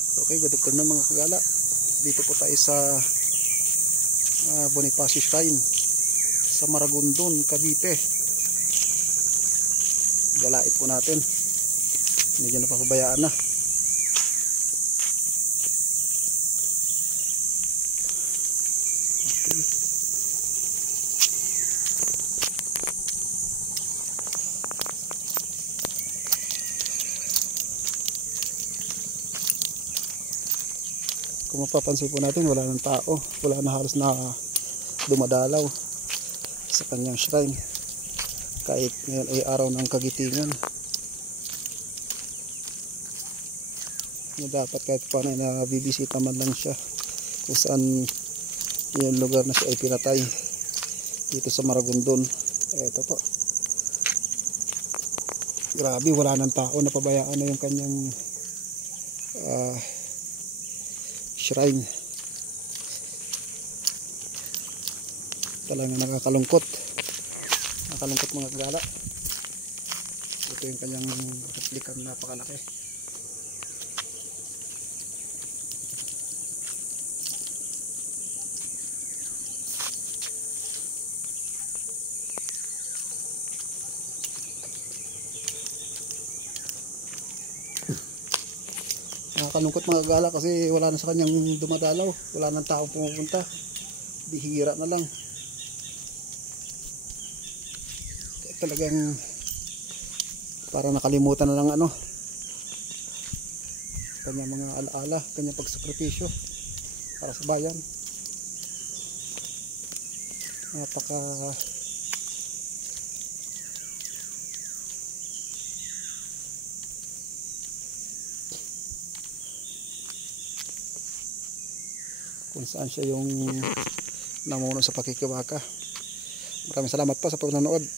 Okay, good afternoon mga kagala. Dito po tayo sa Bonifacio Shrine sa Maragondon, Cavite. Galait po natin. Medyo napapabayaan na. Okay. Kung mapapansin po natin, wala ng tao, wala na halos na dumadalaw sa kanyang shrine kahit ngayon ay araw ng kagitingan. Dapat kahit paano na bibisita man lang siya kung saan yung lugar na siya ay pinatay dito sa Maragondon. Eto po, grabe, wala ng tao, napabayaan na yung kanyang shrine. Talagang nakakalungkot mga kagala. Ito yung kanyang replikang napakalaki. Nakakalungkot mga kagala kasi wala na sa kanyang dumadalaw, wala nang tao pumupunta, bihira na lang. Talagang parang nakalimutan na lang kanyang mga alaala, kanyang pagsakripisyo para sa bayan. Napaka kung saan siya yung namuno sa pakikibaka. Maraming salamat pa sa panonood.